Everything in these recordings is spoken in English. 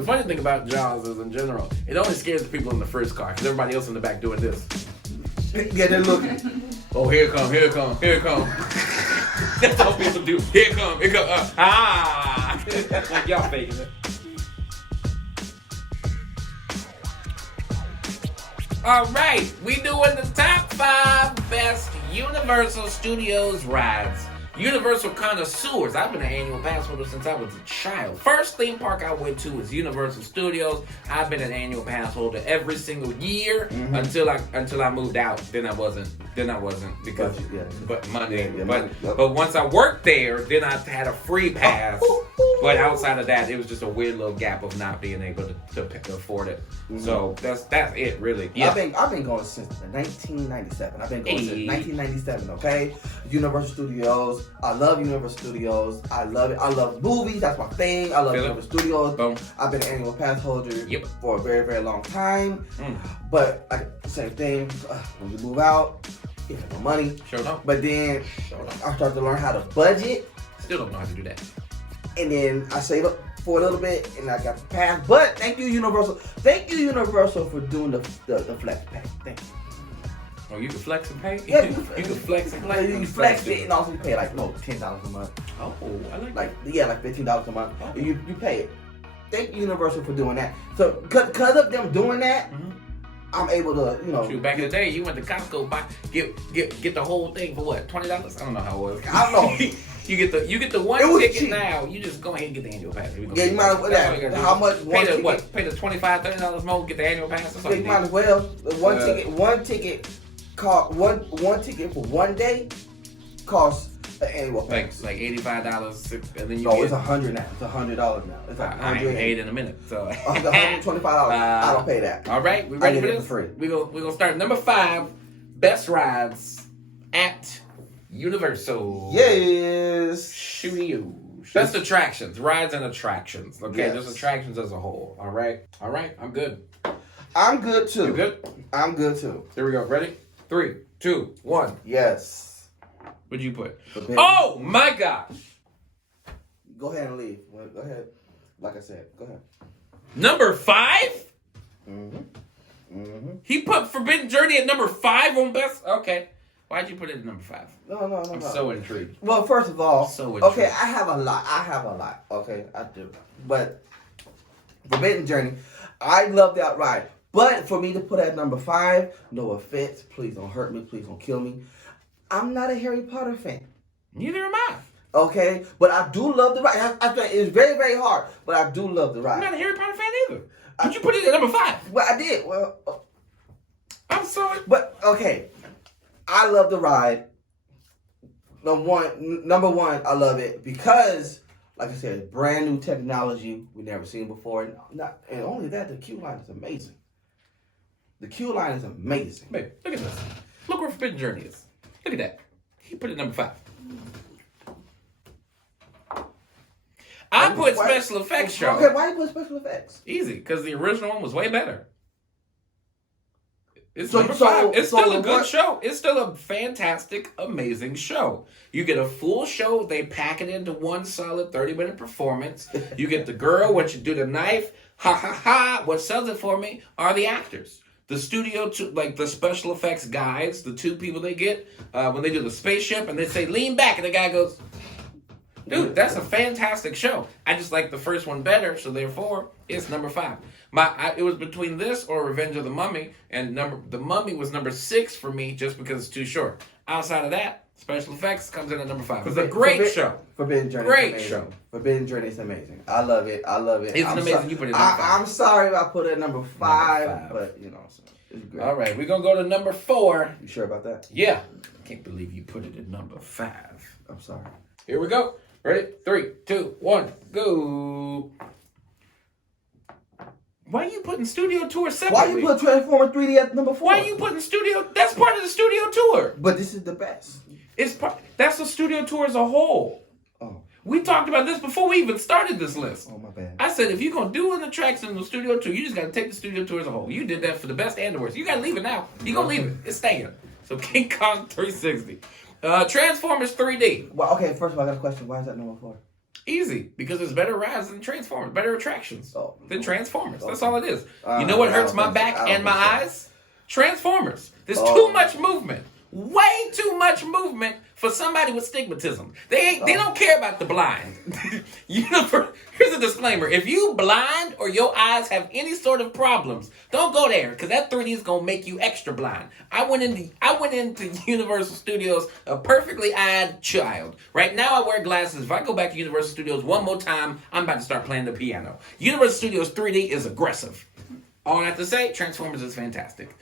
The funny thing about Jaws is, in general, it only scares the people in the first car because everybody else in the back doing this. Yeah, they're looking. Oh, here it come, here it come, here it come. That's how people do. Here it come, here it come. Like y'all faking it. All right, we doing the top 5 best Universal Studios rides. Universal connoisseurs. I've been an annual pass holder since I was a child. First theme park I went to was Universal Studios. I've been an annual pass holder every single year until I moved out. Then I wasn't because but money. But once I worked there, then I had a free pass. But outside of that, it was just a weird little gap of not being able to afford it. So that's it, really. Yeah. I've been going since 1997. I've been going since 1997. Okay, Universal Studios. I love Universal Studios. I love it. I love movies. That's my thing. I love Universal Studios. Boom. I've been an annual pass holder for a very, very long time. But same thing. When you move out, you have no money. Sure don't. But then I started to learn how to budget. Still don't know how to do that. And then I saved up for a little bit, and I got the pass. But thank you, Universal. Thank you, Universal, for doing the flex pay. Thank you. Oh, you can flex and pay? Yeah, you can flex and play? You flex it, and also you pay like $10 a month. Oh, I like that. Like $15 a month. Oh. You pay it. Thank you, Universal, for doing that. So, because of them doing that, I'm able to, Shoot, back in the day, you went to Costco, get the whole thing for what? $20? I don't know how it was. I don't know. You get the one ticket cheap. Now. You just go ahead and get the annual pass. Yeah, you might as well. How much? Pay the $25, $30 more, get the annual pass. Yeah, you might as well. One ticket for one day costs an annual pass. Like $85, and then you it's $100 now. It's $100 now. It's like I ain't paid in a minute. So $125. I don't pay that. All right, we ready for this? For free. We're gonna start number 5, best rides at Universal. Yes. Studios. Best attractions, rides and attractions. Okay, just attractions as a whole. All right, I'm good. I'm good too. You good? I'm good too. Here we go. Ready? 3, 2, 1. Yes. What'd you put? Oh my gosh! Go ahead and leave. Go ahead. Like I said, go ahead. Number 5? He put Forbidden Journey at number 5 on best. Okay. Why'd you put it at number 5? No. I'm so intrigued. Well, first of all, so intrigued. Okay, I have a lot. Okay, I do. But Forbidden Journey, I love that ride. But for me to put at number 5, no offense, please don't hurt me, please don't kill me. I'm not a Harry Potter fan. Neither am I. Okay, but I do love the ride. I think it's very, very hard, but I do love the ride. I'm not a Harry Potter fan either. Did you put it at number 5? Well, I did. Well, I'm sorry. But okay, I love the ride. Number one, I love it because, like I said, brand new technology we never seen before, and only that, the queue line is amazing. The queue line is amazing. Babe, look at this. Look where Forbidden Journey is. Look at that. He put it at number 5. I put special effects show. Okay, why you put special effects? Easy, because the original one was way better. It's number 5. It's still a good show. It's still a fantastic, amazing show. You get a full show. They pack it into one solid 30-minute performance. You get the girl, when you do the knife, ha ha ha. What sells it for me are the actors. The studio, like the special effects guys, the 2 people they get, when they do the spaceship and they say, lean back, and the guy goes, dude, that's a fantastic show. I just like the first one better, so therefore, it's number 5. It was between this or Revenge of the Mummy, and the Mummy was number 6 for me just because it's too short. Outside of that, special effects comes in at number 5. It's a great show. Forbidden Journey. Great show. Forbidden Journey is amazing. I love it. It's amazing. You put it at number 5. I'm sorry if I put it at number 5, but so it's great. All right, we're gonna go to number 4. You sure about that? Yeah. I can't believe you put it at number 5. I'm sorry. Here we go. Ready? 3, 2, 1, go. Why are you putting Studio Tour separately? Why you put Transformers 3D at number 4? Why are you putting Studio? That's part of the Studio Tour. But this is the best. That's the Studio Tour as a whole. Oh. We talked about this before we even started this list. Oh, my bad. I said, if you're going to do an attraction in the Studio Tour, you just got to take the Studio Tour as a whole. You did that for the best and the worst. You got to leave it now. You're going to leave it. It's staying. So King Kong 360. Transformers 3D. Well, okay, first of all, I got a question. Why is that number 4? Easy, because there's better rides than Transformers, better attractions than Transformers. That's all it is. You know what hurts my back and my eyes? Transformers. There's too much movement. Way too much movement for somebody with stigmatism. They don't care about the blind. Here's a disclaimer. If you blind or your eyes have any sort of problems, don't go there, because that 3D is gonna make you extra blind. I went into Universal Studios a perfectly eyed child. Right now I wear glasses. If I go back to Universal Studios one more time, I'm about to start playing the piano. Universal Studios 3D is aggressive. All I have to say, Transformers is fantastic.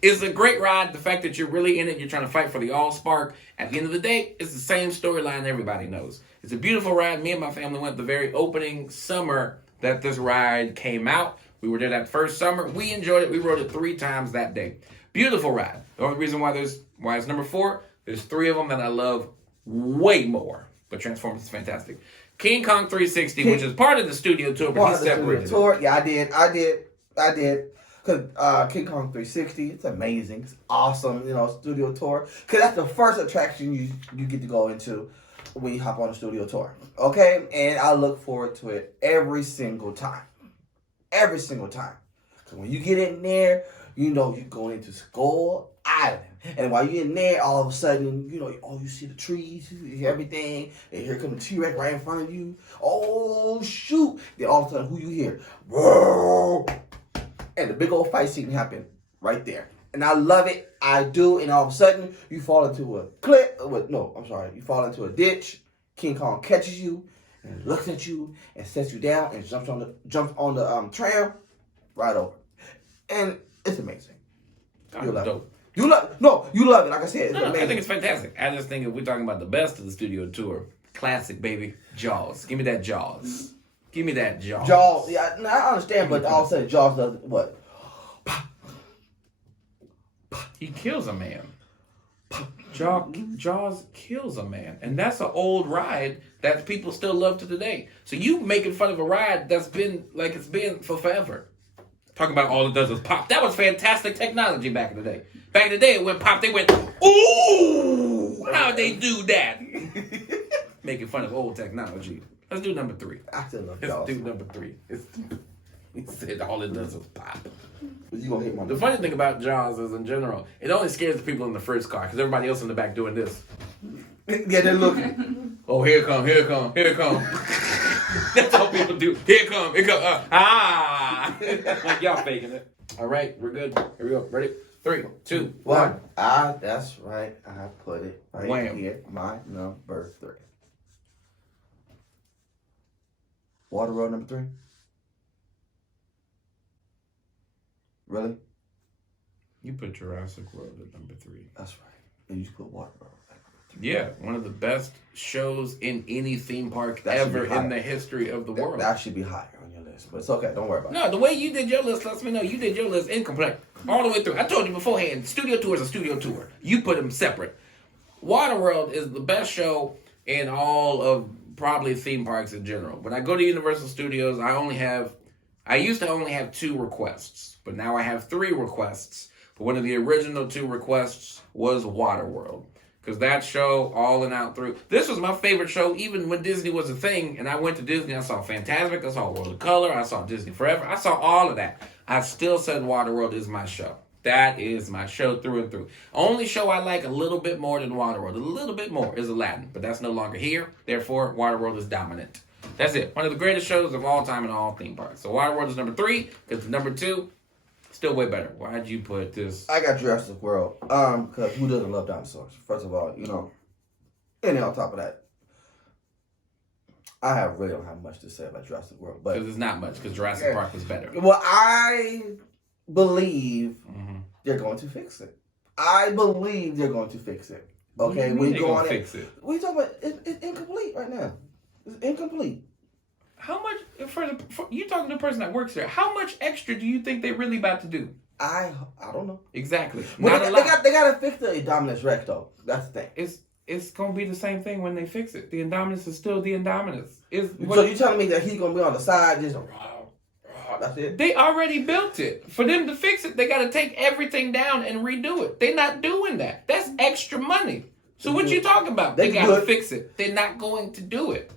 It's a great ride. The fact that you're really in it, you're trying to fight for the All-Spark. At the end of the day, it's the same storyline everybody knows. It's a beautiful ride. Me and my family went the very opening summer that this ride came out. We were there that first summer. We enjoyed it. We rode it 3 times that day. Beautiful ride. The only reason why it's number 4, there's 3 of them that I love way more. But Transformers is fantastic. King Kong 360, which is part of the studio tour, but he separated it. Yeah, I did. Because King Kong 360, it's amazing. It's awesome, studio tour. Because that's the first attraction you get to go into when you hop on a studio tour. Okay? And I look forward to it every single time. Every single time. Because when you get in there, you're going into Skull Island. And while you're in there, all of a sudden, you see the trees, you hear everything, and here comes the T-Rex right in front of you. Oh, shoot. Then all of a sudden, who you hear? Whoa! And the big old fight scene happened right there. And I love it. I do. And all of a sudden, you fall into a cliff. You fall into a ditch. King Kong catches you and looks at you and sets you down and jumps on the tram right over. And it's amazing. You love it. You love it. Like I said, it's amazing. I think it's fantastic. I just think if we're talking about the best of the studio tour, classic, baby, Jaws. Give me that Jaws. Give me that Jaws. Jaws, yeah, I understand, but all of a sudden Jaws does what? He kills a man. Jaws kills a man. And that's an old ride that people still love to today. So you making fun of a ride that's been like it's been for forever. Talking about all it does is pop. That was fantastic technology back in the day. Back in the day, it went pop, they went, ooh! How'd they do that? Making fun of old technology. Let's do number 3. I still love Jaws. Let's do number 3. He said all it does is pop. You gonna hit my the funny thing about Jaws is, in general, it only scares the people in the first car, because everybody else in the back doing this. Yeah, they're looking. Oh, here it come. That's all people do. Here it come. Like y'all faking it. All right, we're good. Here we go. Ready? 3, 2, 1. That's right. I put it right here. My number 3. Waterworld number 3? Really? You put Jurassic World at number 3. That's right. And you put Waterworld at number 3. Yeah, one of the best shows in any theme park ever in the history of the world. That should be higher on your list, but it's okay. Don't worry about it. No, the way you did your list lets me know you did your list incomplete. All the way through. I told you beforehand, studio tour is a studio tour. You put them separate. Waterworld is the best show in all of probably theme parks in general. When I go to Universal Studios, I used to only have 2 requests, but now I have 3 requests. But one of the original 2 requests was Waterworld, because that show, all and out through, this was my favorite show even when Disney was a thing. And I went to Disney, I saw Fantasmic, I saw World of Color, I saw Disney Forever, I saw all of that. I still said Waterworld is my show. That is my show through and through. Only show I like a little bit more than Waterworld, a little bit more, is Aladdin. But that's no longer here. Therefore, Waterworld is dominant. That's it. One of the greatest shows of all time in all theme parks. So Waterworld is number 3, because number 2, still way better. Why'd you put this? I got Jurassic World. Because who doesn't love dinosaurs? First of all, and on top of that, I really don't have much to say about Jurassic World. But because it's not much, because Jurassic Park was better. Well, I believe they're going to fix it. Okay, we're going to fix it. We talking about it's incomplete right now. It's incomplete. How much for you talking to the person that works there? How much extra do you think they really about to do? I don't know exactly. Well, they got to fix the Indominus Rex though. That's the thing. It's gonna be the same thing when they fix it. The Indominus is still the Indominus. So you telling me that he's gonna be on the side just? That's it. They already built it. For them to fix it, they got to take everything down and redo it. They're not doing that. That's extra money. So what you talking about? They got to fix it. They're not going to do it.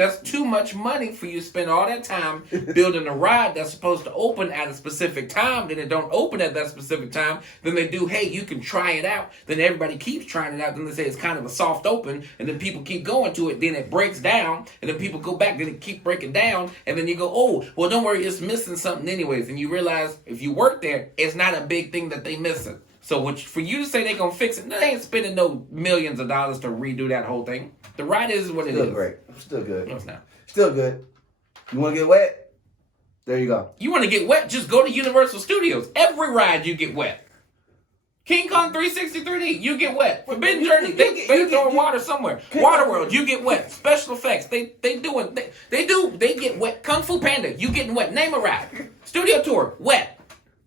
That's too much money for you to spend all that time building a ride that's supposed to open at a specific time. Then it don't open at that specific time. Then they do, hey, you can try it out. Then everybody keeps trying it out. Then they say it's kind of a soft open. And then people keep going to it. Then it breaks down. And then people go back. Then it keep breaking down. And then you go, oh, well, don't worry. It's missing something anyways. And you realize if you work there, it's not a big thing that they missing. So for you to say they're going to fix it, they ain't spending no millions of dollars to redo that whole thing. The ride is what it is. Still great. Still good. No, it's not. Still good. You want to get wet? There you go. You want to get wet? Just go to Universal Studios. Every ride you get wet. King Kong 360 3D, you get wet. Forbidden Journey, they throwing water somewhere. Waterworld, you get wet. Special effects, they get wet. Kung Fu Panda, you getting wet. Name a ride. Studio Tour, wet.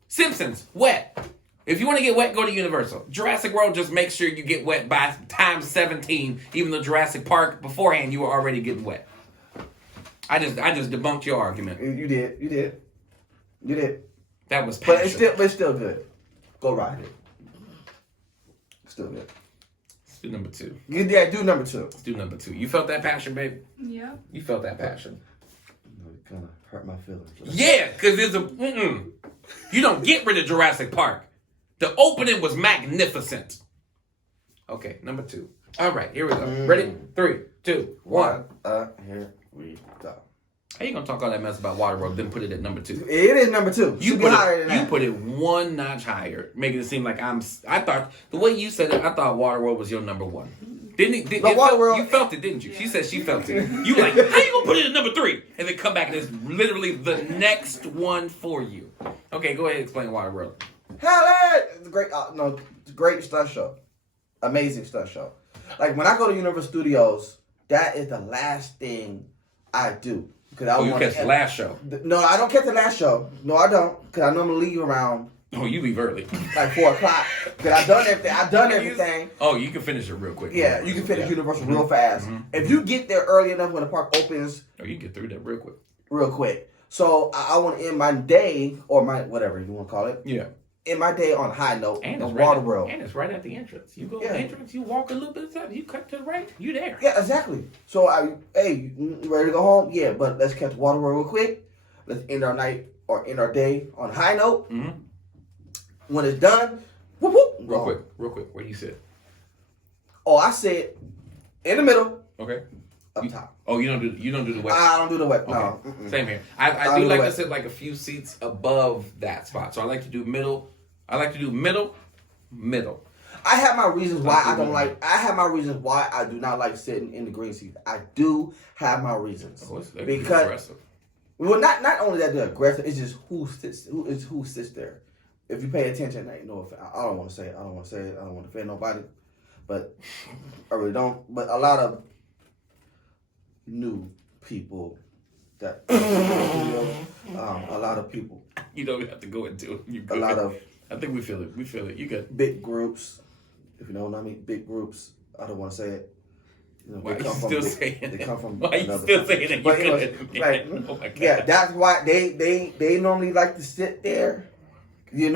Simpsons, wet. If you want to get wet, go to Universal. Jurassic World, just make sure you get wet by times 17. Even though Jurassic Park, beforehand, you were already getting wet. I just debunked your argument. You did. That was passion. But it's still good. Go ride it. Still good. Let's do number 2. Yeah, do number 2. Let's do number 2. You felt that passion, babe? Yeah. You felt that passion. It kind of hurt my feelings. Yeah, because there's you don't get rid of Jurassic Park. The opening was magnificent. Okay, number 2. All right, here we go. Ready? 3, 2, 1. Here we go. How you gonna talk all that mess about Waterworld, then put it at number 2? It is number 2. You put it one notch higher, making it seem like I thought the way you said it, I thought Waterworld was your number 1. Didn't it? Waterworld, you felt it, didn't you? Yeah. She said she felt it. You were like, how you gonna put it at number 3? And then come back and it's literally the next one for you. Okay, go ahead and explain Waterworld. Hell, it's a great, great stunt show. Amazing stunt show. Like when I go to Universal Studios, that is the last thing I do. You catch the last show? No, I don't catch the last show. No, I don't. Because I normally leave around. Oh, you leave early. Like 4 o'clock. Because I've done everything. Oh, you can finish it real quick. Yeah, you can finish Universal real fast. If you get there early enough when the park opens. Oh, you get through that real quick. Real quick. So I want to end my day, or my whatever you want to call it. Yeah. In my day on a high note, and it's Waterworld. And it's right at the entrance. You go to the entrance, you walk a little bit, you cut to the right, you there. Yeah, exactly. So, hey, you ready to go home? Yeah, but let's catch Waterworld real quick. Let's end our night or end our day on a high note. Mm-hmm. When it's done, whoop, whoop, real quick. Where do you sit? Oh, I sit in the middle. Okay. Up top. Oh, you don't do the wet. I don't do the wet. Okay. No. Same here. I do like to sit like a few seats above that spot. So I like to do middle. I have my reasons why I don't like. I have my reasons why I do not like sitting in the green seats. I do have my reasons because aggressive. Well, not only that they're aggressive. It's just who sits there. If you pay attention, I don't want to say it. I don't want to offend nobody, but I really don't. But a lot of new people that a lot of people. You don't have to go into it. A lot of. I think we feel it. You good. Big groups, if you know what I mean. Big groups. I don't want to say it. You know, why you still saying it? They come from. Why you still saying it? But oh my God. Yeah, that's why they normally like to sit there, and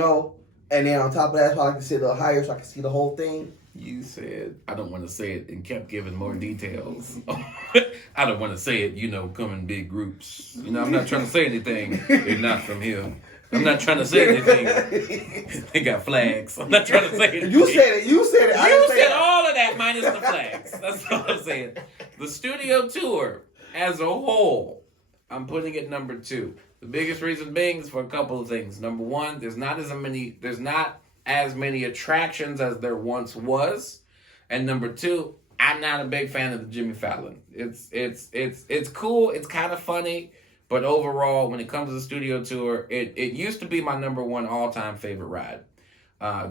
then on top of that, I like to sit a little higher so I can see the whole thing. You said, I don't want to say it, and kept giving more details. I don't want to say it, come in big groups. I'm not trying to say anything. They're not from here. I'm not trying to say anything. They got flags. I'm not trying to say anything. You said it. You said all of that minus the flags. That's all I'm saying. The studio tour as a whole, I'm putting it number 2. The biggest reason being is for a couple of things. Number 1, there's not as many attractions as there once was, and number 2, I'm not a big fan of the Jimmy Fallon. It's cool. It's kind of funny. But overall, when it comes to the studio tour, it used to be my number 1 all-time favorite ride.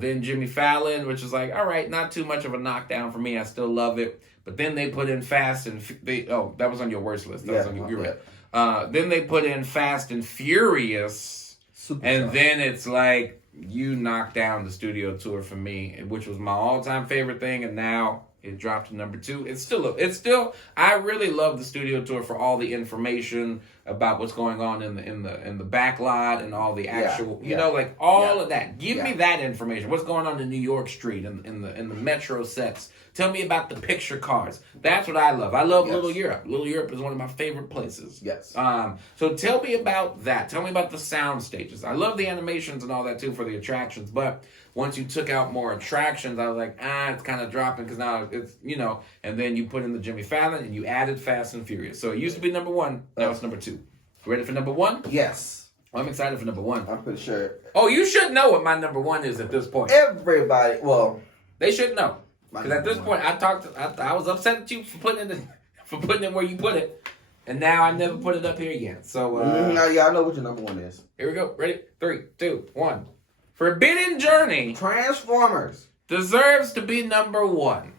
Then Jimmy Fallon, which is like, all right, not too much of a knockdown for me. I still love it. But then they put in that was on your worst list. You're right. Then they put in Fast and Furious. Then it's like, you knocked down the studio tour for me, which was my all-time favorite thing, and now it dropped to number 2. It's still. I really love the studio tour for all the information, about what's going on in the back lot and all the actual, you know, like all of that. Give me that information. What's going on in New York Street and in the metro sets. Tell me about the picture cars. That's what I love. I love Little Europe. Little Europe is one of my favorite places. Yes. So tell me about that. Tell me about the sound stages. I love the animations and all that too for the attractions, but once you took out more attractions, I was like, it's kind of dropping because now it's, you know, and then you put in the Jimmy Fallon and you added Fast and Furious. So it used to be number 1, now it's number 2. Ready for number 1? Yes. Well, I'm excited for number 1. I'm pretty sure. Oh, you should know what my number 1 is at this point. Everybody, well, they should know. Because at this point, I was upset at you for putting it where you put it. And now I never put it up here again. So, I know what your number 1 is. Here we go. Ready? 3, 2, 1. Forbidden Journey. Transformers. Deserves to be number 1.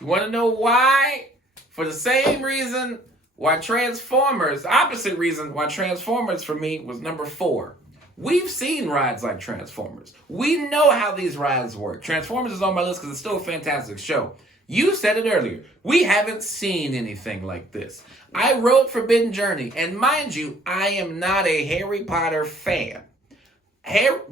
You want to know why? For the same reason why Transformers, opposite reason why Transformers for me was number 4. We've seen rides like Transformers. We know how these rides work. Transformers is on my list because it's still a fantastic show. You said it earlier. We haven't seen anything like this. I wrote Forbidden Journey, and mind you, I am not a Harry Potter fan.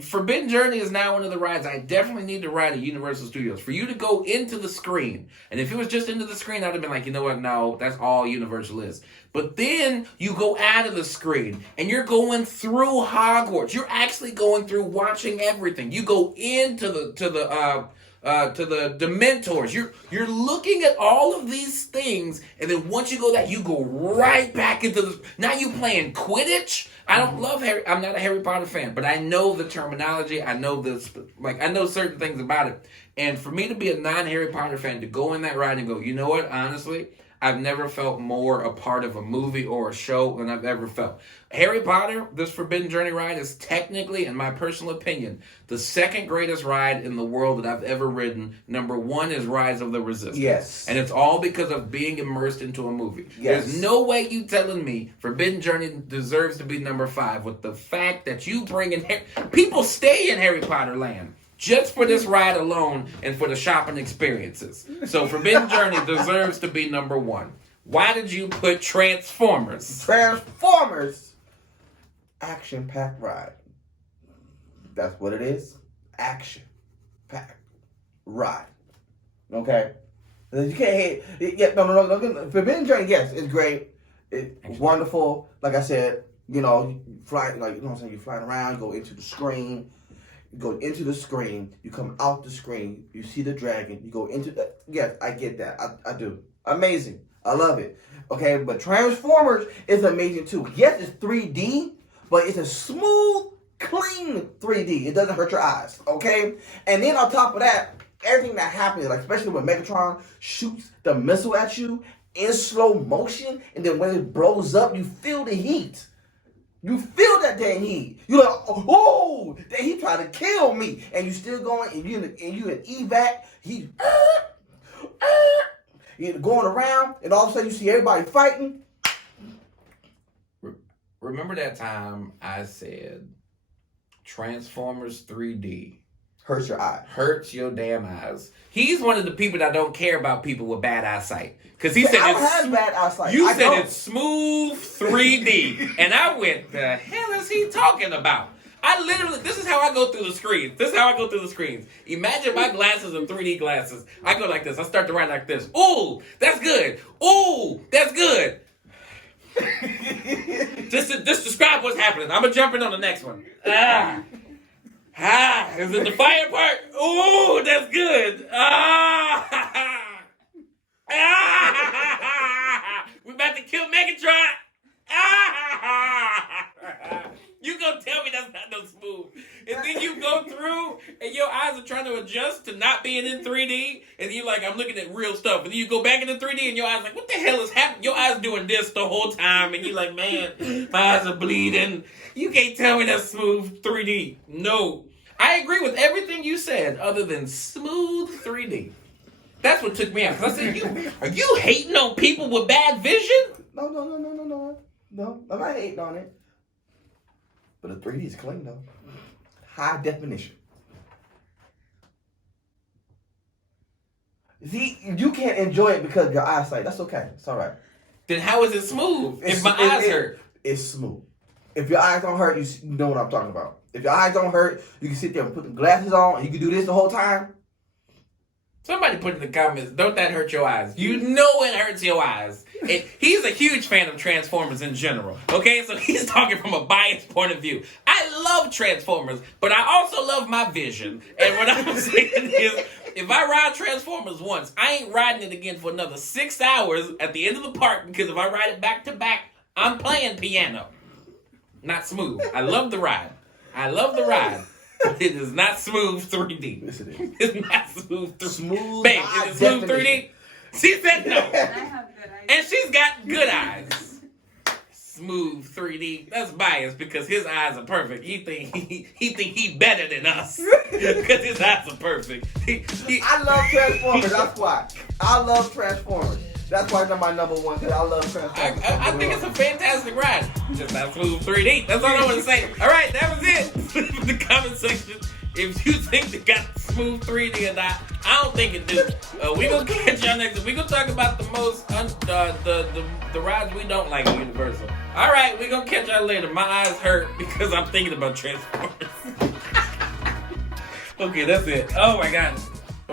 Forbidden Journey is now one of the rides I definitely need to ride at Universal Studios. For you to go into the screen, and if it was just into the screen, I'd have been like, you know what, no, that's all Universal is. But then you go out of the screen, and you're going through Hogwarts. You're actually going through watching everything. You go into the Dementors. You're looking at all of these things, and then once you go that, you go right back into the. Now you playing Quidditch. I don't love Harry. I'm not a Harry Potter fan, but I know the terminology. I know this. Like I know certain things about it. And for me to be a non-Harry Potter fan, to go in that ride and go, you know what? Honestly, I've never felt more a part of a movie or a show than I've ever felt. Harry Potter, this Forbidden Journey ride, is technically, in my personal opinion, the second greatest ride in the world that I've ever ridden. Number 1 is Rise of the Resistance. Yes. And it's all because of being immersed into a movie. Yes. There's no way you telling me Forbidden Journey deserves to be number 5 with the fact that you bring in... People stay in Harry Potter land just for this ride alone and for the shopping experiences. So Forbidden Journey deserves to be number 1. Why did you put Transformers? Transformers. Action-packed ride. That's what it is. Action-packed ride. Okay? You can't hate... Yeah, no. Forbidden Journey, yes, it's great. It's wonderful. Like I said, you know, you fly, like, you know what I'm saying? You're flying around, you go into the screen. You go into the screen, you come out the screen, you see the dragon, you go into the... Yes, I get that. I do. Amazing. I love it. Okay, but Transformers is amazing too. Yes, it's 3D, but it's a smooth, clean 3D. It doesn't hurt your eyes. Okay? And then on top of that, everything that happens, like especially when Megatron shoots the missile at you in slow motion, and then when it blows up, you feel the heat. You feel that dang heat. You're like, oh, that he tried to kill me. And you still going, and you in evac. You're going around, and all of a sudden you see everybody fighting. Remember that time I said Transformers 3D hurts your eyes. Hurts your damn eyes. He's one of the people that don't care about people with bad eyesight. Because he said bad eyesight. You said it's smooth 3D. And I went, the hell is he talking about? I literally, this is how I go through the screens. Imagine my glasses and 3D glasses. I go like this. I start to write like this. Ooh, that's good. Ooh, that's good. Just describe what's happening. I'm going to jump in on the next one. Is it the fire part? Ooh, that's good. We about to kill Megatron. You gonna tell me that's not no smooth. And then you go through and your eyes are trying to adjust to not being in 3D. And you're like, I'm looking at real stuff. And then you go back into 3D and your eyes like, what the hell is happening? Your eyes doing this the whole time. And you're like, man, my eyes are bleeding. You can't tell me that's smooth 3D. No. I agree with everything you said other than smooth 3D. That's what took me out. Because I said, are you hating on people with bad vision? No, I'm not hating on it. But the 3D is clean, though. High definition. See, you can't enjoy it because of your eyesight. That's okay. It's all right. Then how is it smooth if my eyes hurt? it's smooth. If your eyes don't hurt, you know what I'm talking about. If your eyes don't hurt, you can sit there and put the glasses on, and you can do this the whole time. Somebody put in the comments, don't that hurt your eyes? You know it hurts your eyes. He's a huge fan of Transformers in general. Okay, so he's talking from a biased point of view. I love Transformers, but I also love my vision. And what I'm saying is, if I ride Transformers once, I ain't riding it again for another 6 hours at the end of the park, because if I ride it back to back, I'm playing piano. Not smooth. I love the ride. It is not smooth 3D. Yes, it is. It's not smooth 3D. Smooth. Babe, is it smooth 3D? She said no. And I have good eyes. And she's got good eyes. Smooth 3D. That's biased because his eyes are perfect. He think he better than us because his eyes are perfect. I love Transformers. That's why. I love Transformers. That's why they're my number one, because I love Transformers. I think it's a fantastic ride. Just not smooth 3D. That's all I want to say. All right, that was it. In the comment section, if you think they got smooth 3D or not, I don't think it do. We gonna catch y'all next. We gonna talk about the most the rides we don't like at Universal. All right, we gonna catch y'all later. My eyes hurt because I'm thinking about Transformers. Okay, that's it. Oh my God.